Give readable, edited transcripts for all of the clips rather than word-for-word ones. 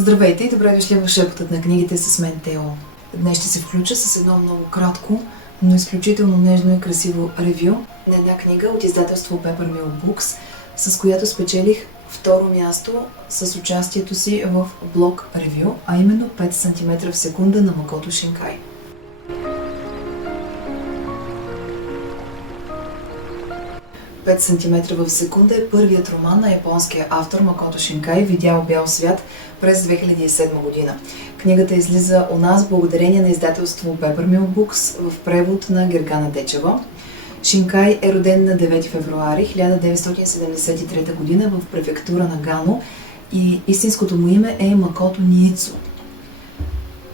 Здравейте и добре дошли в шепотът на книгите с мен Тео. Днес ще се включа с едно много кратко, но изключително нежно и красиво ревю на една книга от издателство Peppermill Books, с която спечелих второ място с участието си в блог ревю, а именно 5 см в секунда на Макото Шинкай. 5 см в секунда е първият роман на японския автор Макото Шинкай, видял бял свят през 2007 година. Книгата излиза у нас благодарение на издателство Peppermill Books в превод на Гергана Дечева. Шинкай е роден на 9 февруари 1973 година в префектура на Гано и истинското му име е Макото Ниицу.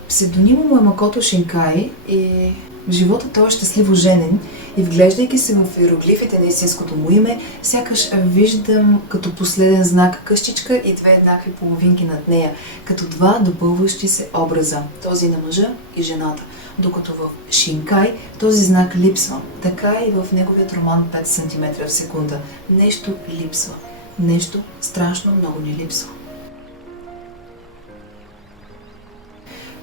Псевдонимът му е Макото Шинкай и в живота той е щастливо женен и вглеждайки се в иероглифите на истинското му име, сякаш виждам като последен знак къщичка и две еднакви половинки над нея, като два допълващи се образа, този на мъжа и жената. Докато в Шинкай този знак липсва, така и в неговият роман 5 см в секунда. Нещо липсва. Нещо страшно много ни липсва.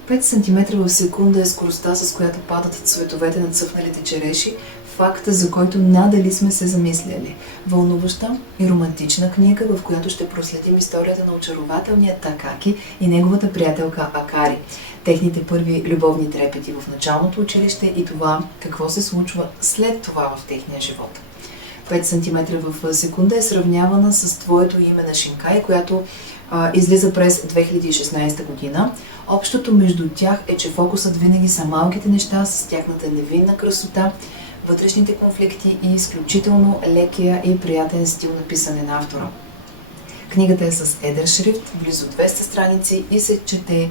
5 см в секунда е скоростта, с която падат цветовете на цъфналите череши, факта, за който надали сме се замисляли. Вълнуваща и романтична книга, в която ще проследим историята на очарователния Такаки и неговата приятелка Акари, техните първи любовни трепети в началното училище и това какво се случва след това в техния живот. 5 см в секунда е сравнявана с твоето име на Шинкай, която излиза през 2016 година. Общото между тях е, че фокусът винаги са малките неща с тяхната невинна красота, вътрешните конфликти и изключително лекия и приятен стил на писане на автора. Книгата е с едър шрифт, близо 200 страници и се чете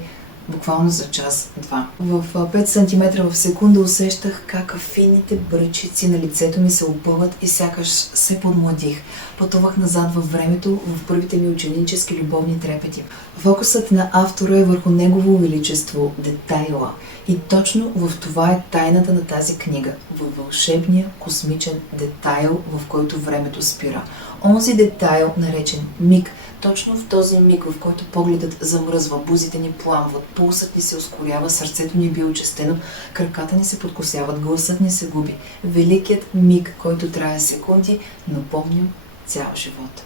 буквално за час-два. В 5 см в секунда усещах как фините бръчици на лицето ми се опъват и сякаш се подмладих. Пътувах назад във времето в първите ми ученически любовни трепети. Фокусът на автора е върху негово величество, детайла. И точно в това е тайната на тази книга. Във вълшебния космичен детайл, в който времето спира. Онзи детайл, наречен миг, точно в този миг, в който погледът замръзва, бузите ни пламват, пулсът ни се ускорява, сърцето ни бие очестено, краката ни се подкосяват, гласът ни се губи. Великият миг, който трае секунди, но помням цял живот.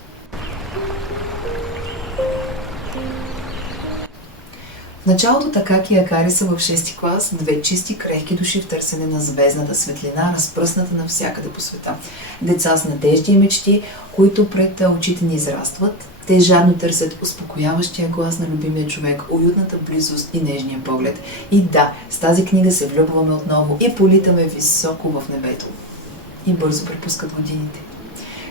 В началото Такаки и Акари са в 6-ти клас, две чисти, крехки души в търсене на звездната светлина, разпръсната навсякъде по света. Деца с надежди и мечти, които пред очите ни израстват. Те жадно търсят успокояващия глас на любимия човек, уютната близост и нежния поглед. И да, с тази книга се влюбваме отново и политаме високо в небето. И бързо препускат годините.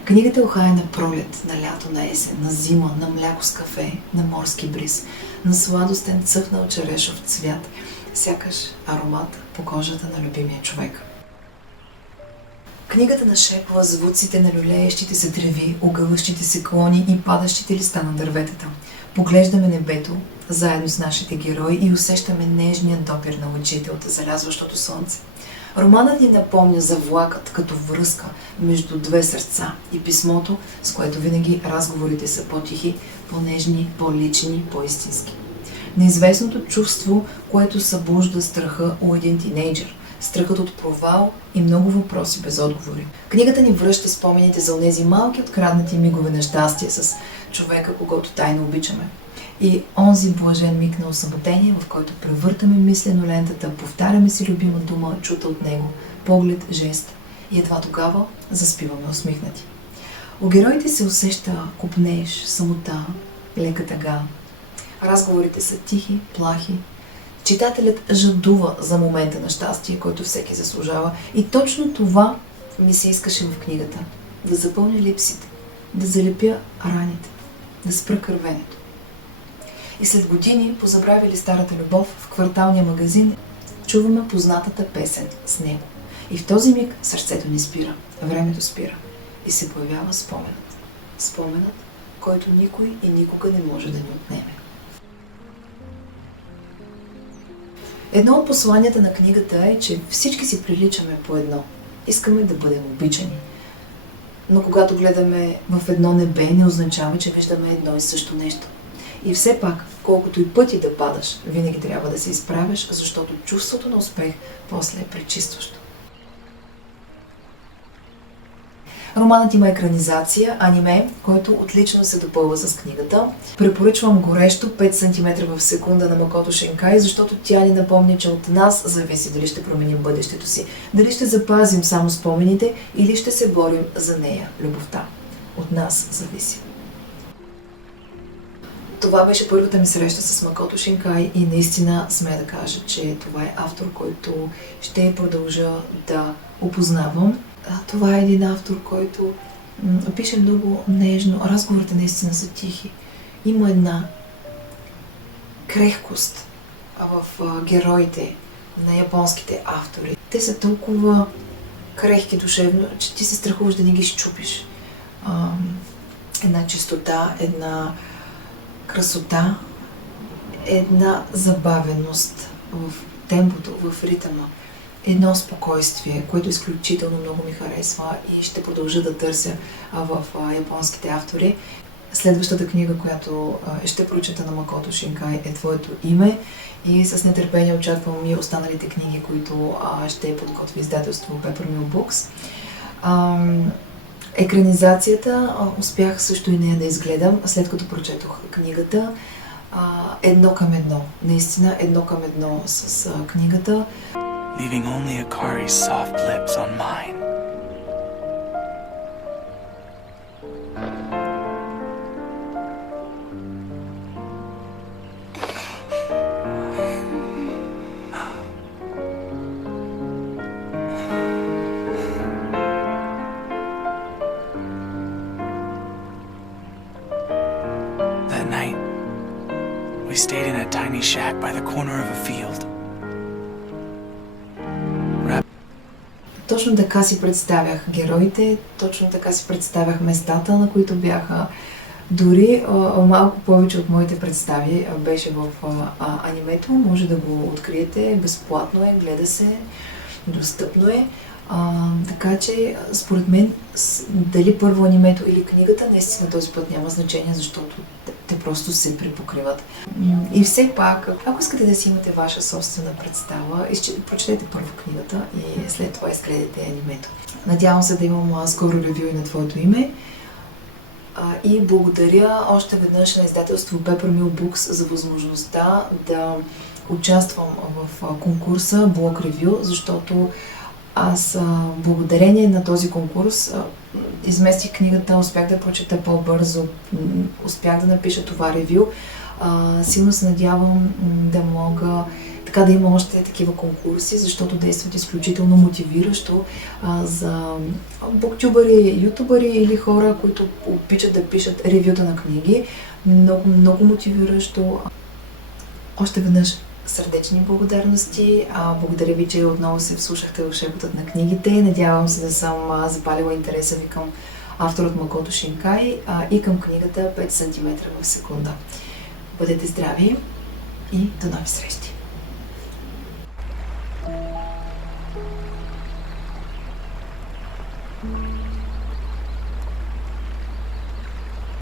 Книгата охая на пролет, на лято, на есен, на зима, на мляко с кафе, на морски бриз, на сладостен цъфнал черешов цвят, сякаш аромат по кожата на любимия човек. Книгата нашепва звуците на люлеещите се треви, огъващите се клони и падащите листа на дърветата. Поглеждаме небето, заедно с нашите герои и усещаме нежния допир на лъчите от залязващото слънце. Романът ни напомня за влакът като връзка между две сърца и писмото, с което винаги разговорите са по-тихи, по-нежни, по-лични, по-истински. Неизвестното чувство, което събужда страха у един тинейджър, страхът от провал и много въпроси без отговори. Книгата ни връща спомените за онези малки откраднати мигове на щастие с човека, когото тайно обичаме. И онзи блажен миг на освобождение, в който превъртаме мислено лентата, повтаряме си любима дума, чута от него, поглед, жест. И едва тогава заспиваме усмихнати. У героите се усеща копнеж, самота, лека тъга. Разговорите са тихи, плахи. Читателят жадува за момента на щастие, който всеки заслужава. И точно това ми се искаше в книгата. Да запълня липсите, да залепя раните, да спра кървенето. И след години, позабравили старата любов, в кварталния магазин чуваме познатата песен с него. И в този миг сърцето ни спира, времето спира и се появява споменът. Споменът, който никой и никога не може да ни отнеме. Едно от посланията на книгата е, че всички си приличаме по едно. Искаме да бъдем обичани. Но когато гледаме в едно небе, не означава, че виждаме едно и също нещо. И все пак, колкото и пъти да падаш, винаги трябва да се изправиш, защото чувството на успех после е пречистващо. Романът има екранизация, аниме, който отлично се допълва с книгата. Препоръчвам горещо 5 см в секунда на Макото Шинкай, защото тя ни напомня, че от нас зависи дали ще променим бъдещето си, дали ще запазим само спомените или ще се борим за нея, любовта. От нас зависи. Това беше първата ми среща с Макото Шинкай и наистина смея да кажа, че това е автор, който ще продължа да опознавам. Това е един автор, който пише много нежно. Разговорите наистина са тихи. Има една крехкост в героите на японските автори. Те са толкова крехки душевно, че ти се страхуваш да не ги счупиш. Една чистота, една красота, една забавеност в темпото, в ритъма. Едно спокойствие, което изключително много ми харесва и ще продължа да търся в японските автори. Следващата книга, която ще прочета на Макото Шинкай, е Твоето име и с нетърпение очаквам и останалите книги, които ще подготви издателство Peppermill Books. Екранизацията успях също и нея да изгледам, след като прочетох книгата. Едно към едно, наистина едно към едно с книгата. Leaving only Akari's soft lips on mine. That night, we stayed in a tiny shack by the corner of a field. Точно така си представях героите, точно така си представях местата, на които бяха. Дори малко повече от моите представи беше в анимето. Може да го откриете, безплатно е, гледа се, достъпно е. Така че, според мен, дали първо анимето или книгата, наистина този път няма значение, защото те просто се припокриват. И все пак, ако искате да си имате ваша собствена представа, прочетете първо книгата и след това изгледайте анимето. Надявам се да имам скоро ревю и на Твоето име. И благодаря още веднъж на издателство Peppermill Books за възможността да участвам в конкурса Blog Review, защото аз благодарение на този конкурс изместих книгата, успях да прочета по-бързо, успях да напиша това ревю. Силно се надявам да мога така да има още такива конкурси, защото действат изключително мотивиращо за буктюбъри, ютубъри или хора, които обичат да пишат ревюта на книги. Много, много мотивиращо. Още веднъж сърдечни благодарности. Благодаря ви, че отново се вслушахте в шепотът на книгите. Надявам се да съм запалила интереса ви към авторът Макото Шинкай и към книгата 5 см в секунда. Бъдете здрави и до нови срещи!